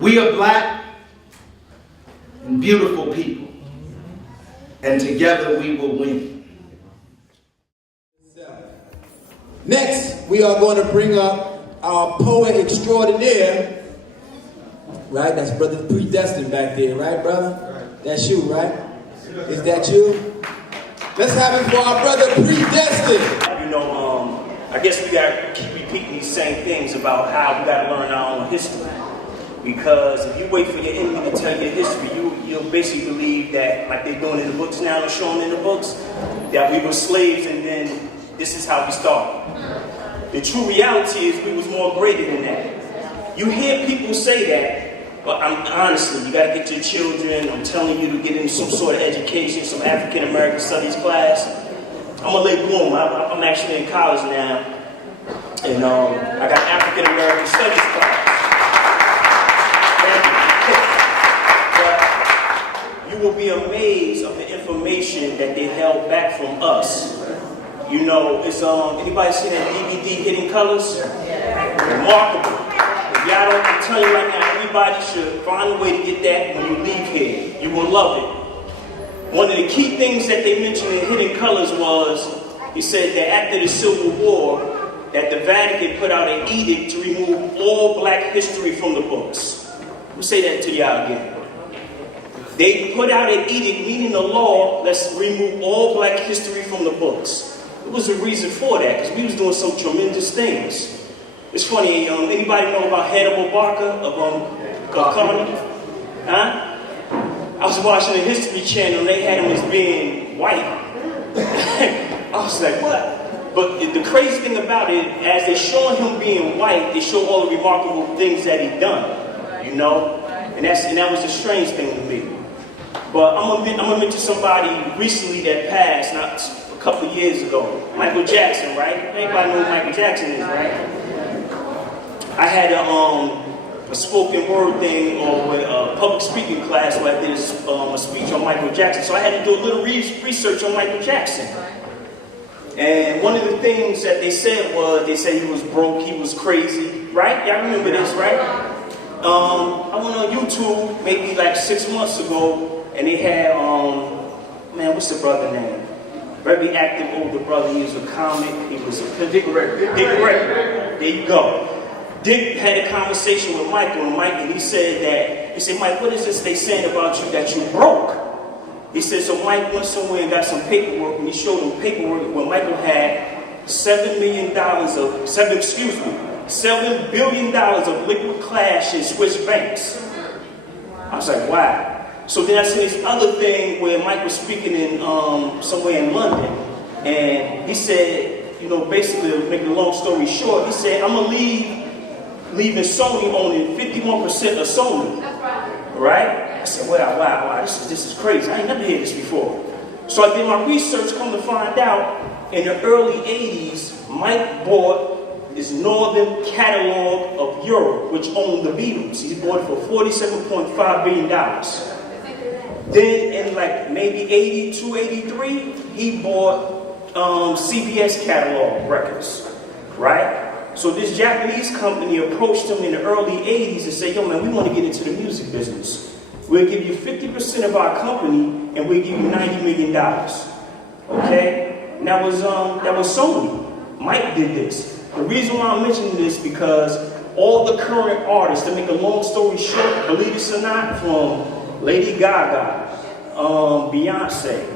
We are black and beautiful people, and together we will win. Next, we are going to bring up our poet extraordinaire, right? That's Brother PreDestine back there, right, brother? That's you, right? Is that you? Let's have it for our brother PreDestine. You know, I guess we got to keep repeating these same things about how we got to learn our own history. Because if you wait for your enemy to tell you history, you'll basically believe that, like they're doing in the books now, they're showing in the books, that we were slaves and then this is how we started. The true reality is we was more greater than that. You hear people say that, but honestly, you got to get your children, I'm telling you to get into some sort of education, some African American studies class. I'm going to lay bloom. I'm actually in college now, and I got African American studies class. But you will be amazed of the information that they held back from us. You know, it's anybody seen that DVD Hidden Colors? Remarkable. If y'all don't, I'm telling you right now, everybody should find a way to get that when you leave here. You will love it. One of the key things that they mentioned in Hidden Colors was, he said that after the Civil War, that the Vatican put out an edict to remove all black history from the books. We'll say that to y'all again. They put out an edict, meaning the law, let's remove all black history from the books. There was a reason for that, because we was doing some tremendous things. It's funny, anybody know about Hannibal Barker of Carney? Huh? I was watching the History Channel and they had him as being white. I was like, what? But the crazy thing about it, as they showing him being white, they show all the remarkable things that he done, you know? And that was a strange thing to me. But I'm gonna mention somebody recently that passed, not a couple of years ago. Michael Jackson, right? Everybody know who Michael Jackson is, right? I had a spoken word thing or a public speaking class where I did a speech on Michael Jackson. So I had to do a little research on Michael Jackson. And one of the things that they said was, they said he was broke, he was crazy, right? Y'all remember this, right? I went on YouTube maybe like 6 months ago, and they had, man, what's the brother name? Very active older brother. He was a comic. He was a Dick Gregory. There you go. Dick had a conversation with Michael, and he said, Mike, what is this they saying about you that you broke? He said, so Mike went somewhere and got some paperwork, and he showed him paperwork where Michael had $7 billion of liquid cash in Swiss banks. I was like, wow. So then I seen this other thing where Mike was speaking in somewhere in London, and he said, you know, basically, to make a long story short, he said, I'm gonna leaving Sony owning 51% of Sony. Right? I said, wow, this is crazy. I ain't never heard this before. So I did my research, come to find out, in the early 80s, Mike bought this northern catalog of Europe, which owned the Beatles. He bought it for $47.5 billion. Then in like maybe 82, 83, he bought CBS catalog records, right? So this Japanese company approached him in the early 80s and said, yo man, we want to get into the music business. We'll give you 50% of our company and we'll give you $90 million. Okay? And that was Sony. Mike did this. The reason why I'm mentioning this because all the current artists, to make a long story short, believe it or not, from Lady Gaga, Beyonce,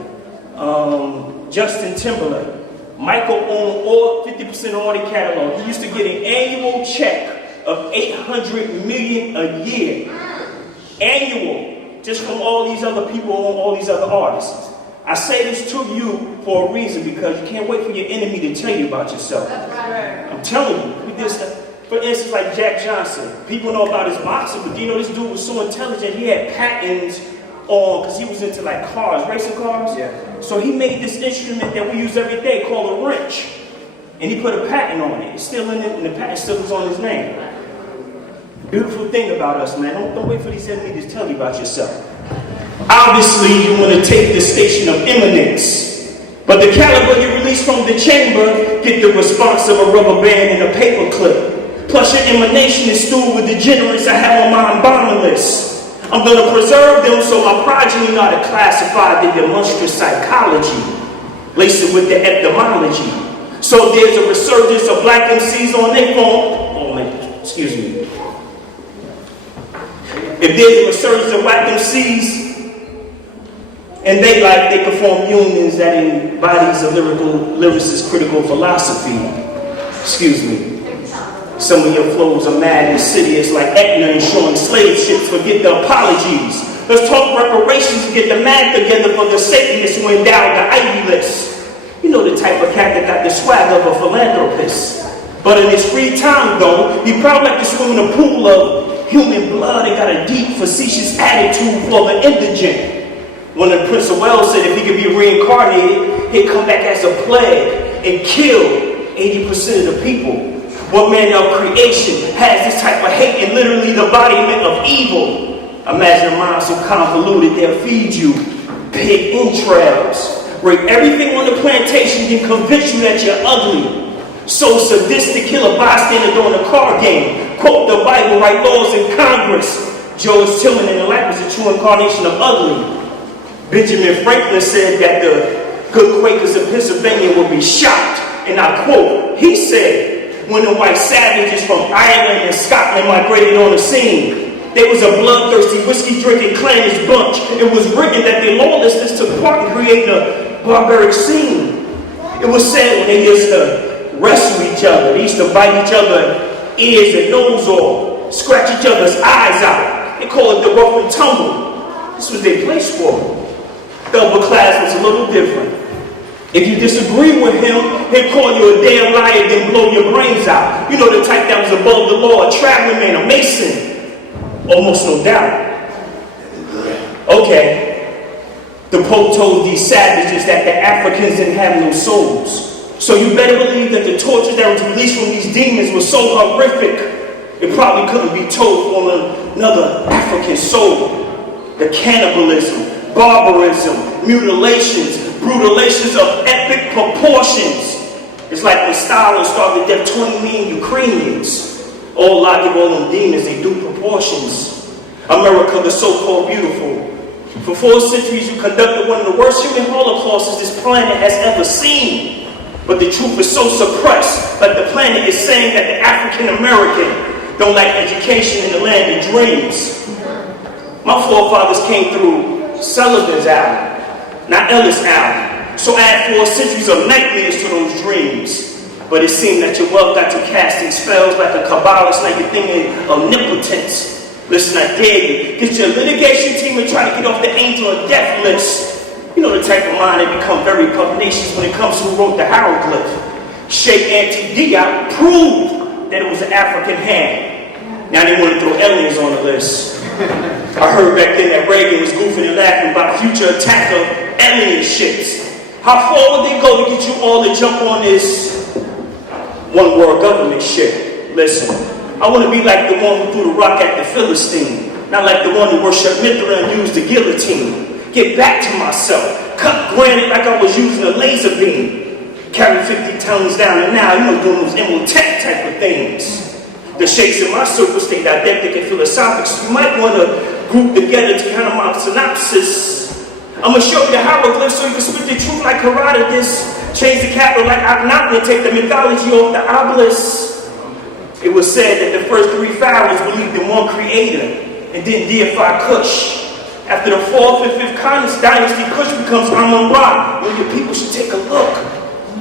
Justin Timberlake, Michael owned all 50% of all the catalog. He used to get an annual check of $800 million a year. Annual. Just from all these other people and all these other artists. I say this to you for a reason because you can't wait for your enemy to tell you about yourself. I'm telling you. For instance, like Jack Johnson. People know about his boxing, but you know this dude was so intelligent. He had patents on, because he was into like cars, racing cars. Yeah. So he made this instrument that we use every day called a wrench. And he put a patent on it. It's still in it, and the patent still is on his name. Beautiful thing about us, man. Don't wait for these enemies to tell you about yourself. Obviously, you want to take the station of eminence. But the caliber you release from the chamber get the response of a rubber band and a paper clip. Plus your emanation is stewed with degenerates I have on my embalming list. I'm going to preserve them so my progeny not to classify their monstrous psychology, laced it with the etymology. So there's a resurgence of black MCs on their phone. Oh man, excuse me. If there's a resurgence of black MCs, and they perform unions that embodies a lyricist critical philosophy. Excuse me. Some of your flows are mad and insidious like Etna insuring slave ships. Forget the apologies. Let's talk reparations and get the math together for the Satanists who endowed the Ivy list. You know the type of cat that got the swag of a philanthropist. But in his free time though, he probably like to swim in a pool of human blood and got a deep facetious attitude for the indigent. One of the Prince of Wales said if he could be reincarnated, he'd come back as a plague and kill 80% of the people. What man of creation has this type of hate and literally the embodiment of evil? Imagine a mind so convoluted they'll feed you pig entrails, rape everything on the plantation, then convince you that you're ugly. So sadistic, kill a bystander during a car game, quote the Bible, write laws in Congress. George Tillman in the life was a true incarnation of ugly. Benjamin Franklin said that the good Quakers of Pennsylvania would be shocked, and I quote, he said, when the white savages from Ireland and Scotland migrated on the scene, there was a bloodthirsty, whiskey-drinking clannish bunch. It was written that their lawlessness took part in creating a barbaric scene. It was said when they used to wrestle each other, they used to bite each other ears and nose off, scratch each other's eyes out. They call it the rough and tumble. This was their place for it. The upper class was a little different. If you disagree with him, he'll call you a damn liar, then blow your brains out. You know the type that was above the law, a traveling man, a mason. Almost no doubt. Okay. The Pope told these savages that the Africans didn't have no souls. So you better believe that the tortures that was released from these demons was so horrific, it probably couldn't be told on another African soul. The cannibalism, barbarism, mutilations, brutalations of epic proportions. It's like when Stalin started to death 20 million Ukrainians. All logic, all them demons, they do proportions. America, the so-called beautiful. For 4 centuries, you conducted one of the worst human holocausts this planet has ever seen. But the truth is so suppressed, like the planet is saying that the African American don't like education in the land of dreams. My forefathers came through Sullivan's Alley, not Ellis Alley. So add 4 centuries of nightmares to those dreams. But it seemed that your wealth got you casting spells like a Kabbalist, like a thing in omnipotence. Listen, I dare you. Get your litigation team and try to get off the angel of death list. You know the type of mind that become very pugnacious when it comes to who wrote the hieroglyph. Sheikh Auntie D out proved that it was an African hand. Now they want to throw aliens on the list. I heard back then that Reagan was goofing and laughing about future attack of alien ships. How far would they go to get you all to jump on this one world government ship? Listen, I want to be like the one who threw the rock at the Philistine, not like the one who worshipped Mithra and used the guillotine. Get back to myself, cut granite like I was using a laser beam, carry 50 tons down and now, you know, doing those Imhotep type of things. The sheikhs in my circle stay didactic and philosophic, so you might want to group together to kind of my synopsis. I'm going to show you the hieroglyphs so you can spit the truth like Herodotus, change the capital like Akhenaten, and take the mythology off the obelisk. It was said that the first 3 pharaohs believed in one creator and didn't deify Cush. After the 4th and 5th dynasty, Cush becomes Amun-Ra, when your people should take a look.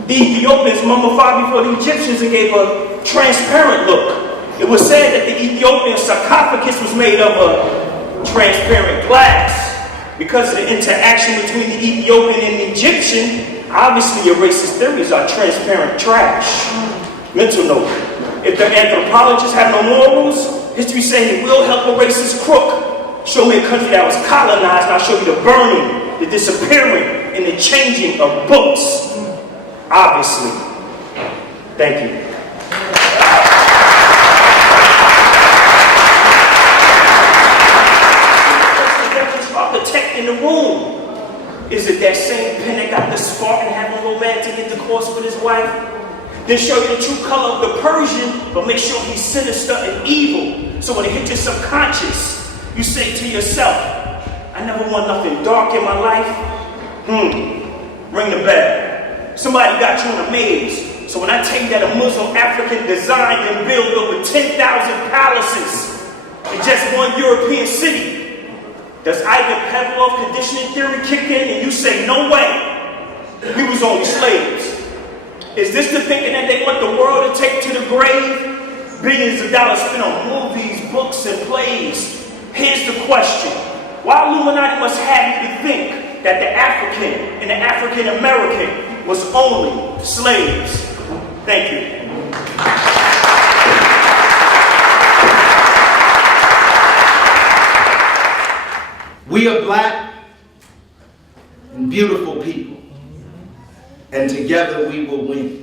The Ethiopians mummified before the Egyptians and gave a transparent look. It was said that the Ethiopian sarcophagus was made of a transparent glass. Because of the interaction between the Ethiopian and the Egyptian, obviously your racist theories are transparent trash. Mental note, if the anthropologists have no morals, history saying it will help a racist crook. Show me a country that was colonized, and I'll show you the burning, the disappearing, and the changing of books. Obviously. Thank you. In the room. Is it that same pen that got the spark and having romantic intercourse with his wife? Then show you the true color of the Persian, but make sure he's sinister and evil. So when it hits your subconscious, you say to yourself, I never want nothing dark in my life. Ring the bell. Somebody got you in a maze. So when I tell you that a Muslim African designed and built over 10,000 palaces in just one European city, does Ivan Pavlov conditioning theory kick in and you say, no way, we was only slaves? Is this the thinking that they want the world to take to the grave? Billions of dollars spent on movies, books, and plays. Here's the question. Why Illuminati must have you to think that the African and the African American was only slaves? Thank you. We are black and beautiful people, and together we will win.